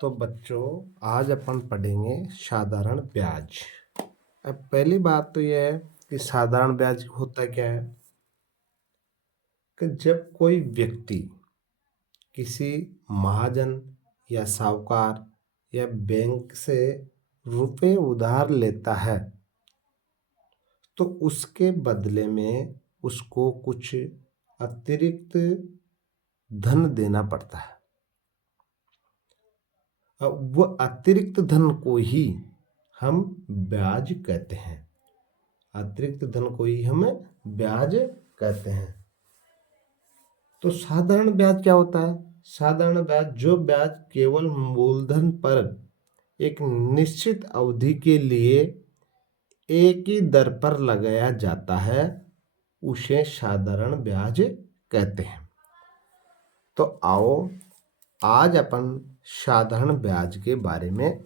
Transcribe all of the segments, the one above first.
तो बच्चों, आज अपन पढ़ेंगे साधारण ब्याज। अब पहली बात तो यह है कि साधारण ब्याज होता क्या है कि जब कोई व्यक्ति किसी महाजन या साहूकार या बैंक से रुपए उधार लेता है तो उसके बदले में उसको कुछ अतिरिक्त धन देना पड़ता है। अब वह अतिरिक्त धन को ही हम ब्याज कहते हैं। अतिरिक्त धन को ही हम ब्याज कहते हैं। तो साधारण ब्याज क्या होता है? साधारण ब्याज जो ब्याज केवल मूलधन पर एक निश्चित अवधि के लिए एक ही दर पर लगाया जाता है उसे साधारण ब्याज कहते हैं। तो आओ आज अपन साधारण ब्याज के बारे में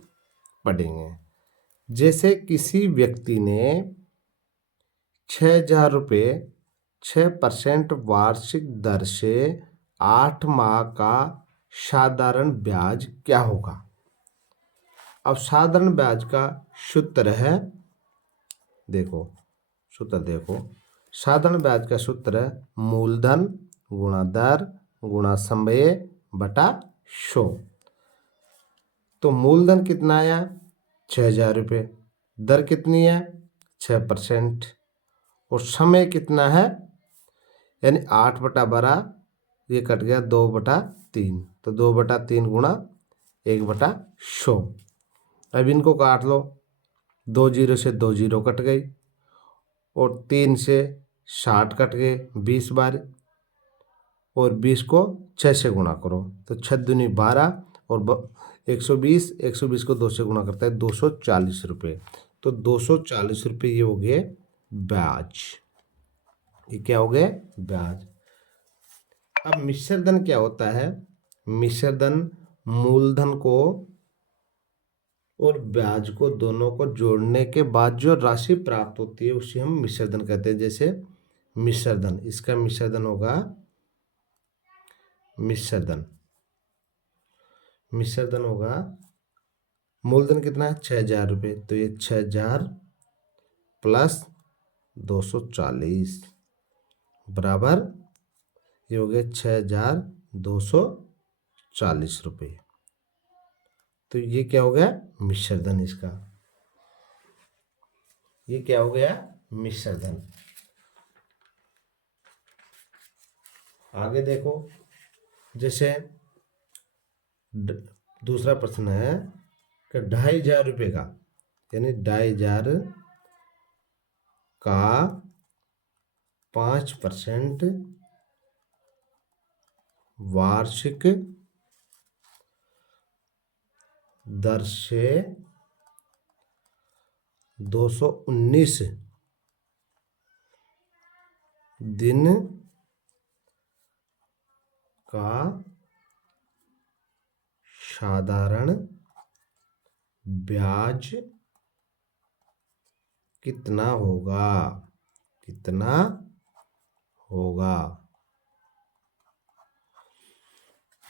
पढ़ेंगे। जैसे किसी व्यक्ति ने 6,000 रुपये 6% वार्षिक दर से 8 माह का साधारण ब्याज क्या होगा? अब साधारण ब्याज का सूत्र है, सूत्र देखो। साधारण ब्याज का सूत्र है मूलधन गुणा दर गुणा समय बटा 100। तो मूलधन कितना आया? 6,000 रुपये। दर कितनी है? 6%। और समय कितना है? यानी 8/12, ये कट गया 2/3। तो 2/3 गुणा 1/100। अब इनको काट लो। 2 जीरो से 2 जीरो कट गई और 3 से 60 कट गए 20 बार। और 20 को 6 से गुणा करो तो 6 दूनी 12 और 120 को 2 से गुणा करता है 240 रुपये। तो 240 रुपये ये हो गए ब्याज। ये क्या हो गए? ब्याज। अब मिश्र धन क्या होता है? मिश्र धन मूलधन को और ब्याज को दोनों को जोड़ने के बाद जो राशि प्राप्त होती है उसे हम मिश्र धन कहते हैं। जैसे मिश्र धन, इसका मिश्र धन होगा मिश्र धन होगा मूलधन कितना है? 6,000 रुपये। तो ये 6,000 प्लस 240 बराबर ये हो गए 6,240 रुपये। तो ये क्या हो गया? मिश्र धन। इसका ये क्या हो गया? मिश्र धन। आगे देखो, जैसे दूसरा प्रश्न है कि 2,500 रुपये का, यानी 2,500 का 5% वार्षिक दर से 219 दिन का साधारण ब्याज कितना होगा?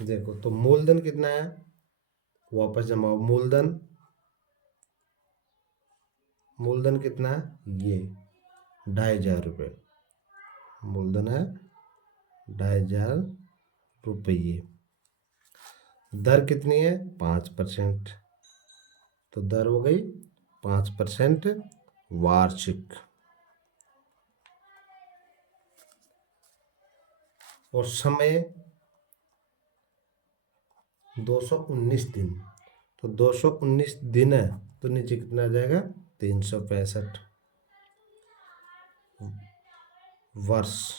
देखो, तो मूलधन कितना है? वापस जमाओ। मूलधन कितना है? ये 2,500 रुपये मूलधन है। 2,500 रुपये। दर कितनी है? 5%। तो दर हो गई 5% वार्षिक। और समय 219 दिन। तो 219 दिन है तो नीचे कितना आ जाएगा? 365 वर्ष।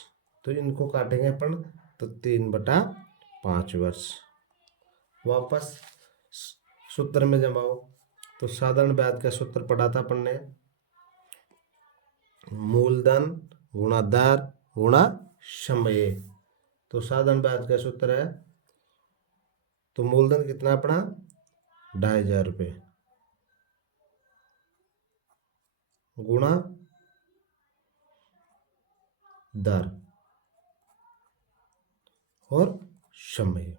तो इनको काटेंगे अपन तो 3/5 वर्ष। वापस सूत्र में जमाओ। तो साधारण ब्याज का सूत्र पढ़ा था अपन ने, मूलधन गुणा दर गुणा समय। तो साधारण ब्याज का सूत्र है, तो मूलधन कितना पड़ा? 2,500 रुपये गुणा दर और समय।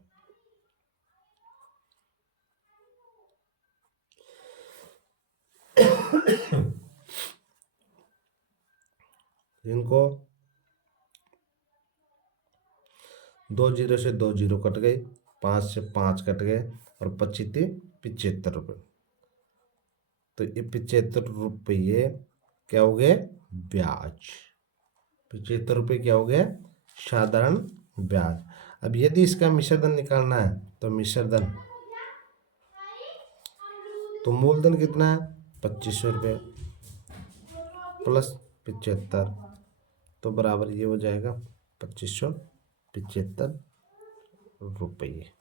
इनको 2 जीरो से 2 जीरो कट गई, 5 से 5 कट गए और 75 तो ये 75 क्या हो गए? ब्याज। 75 क्या हो गया? साधारण ब्याज। अब यदि इसका मिश्रधन निकालना है तो मिश्रधन, तो मूलधन कितना है? 2500 प्लस 75, तो बराबर ये हो जाएगा 2575 रुपये।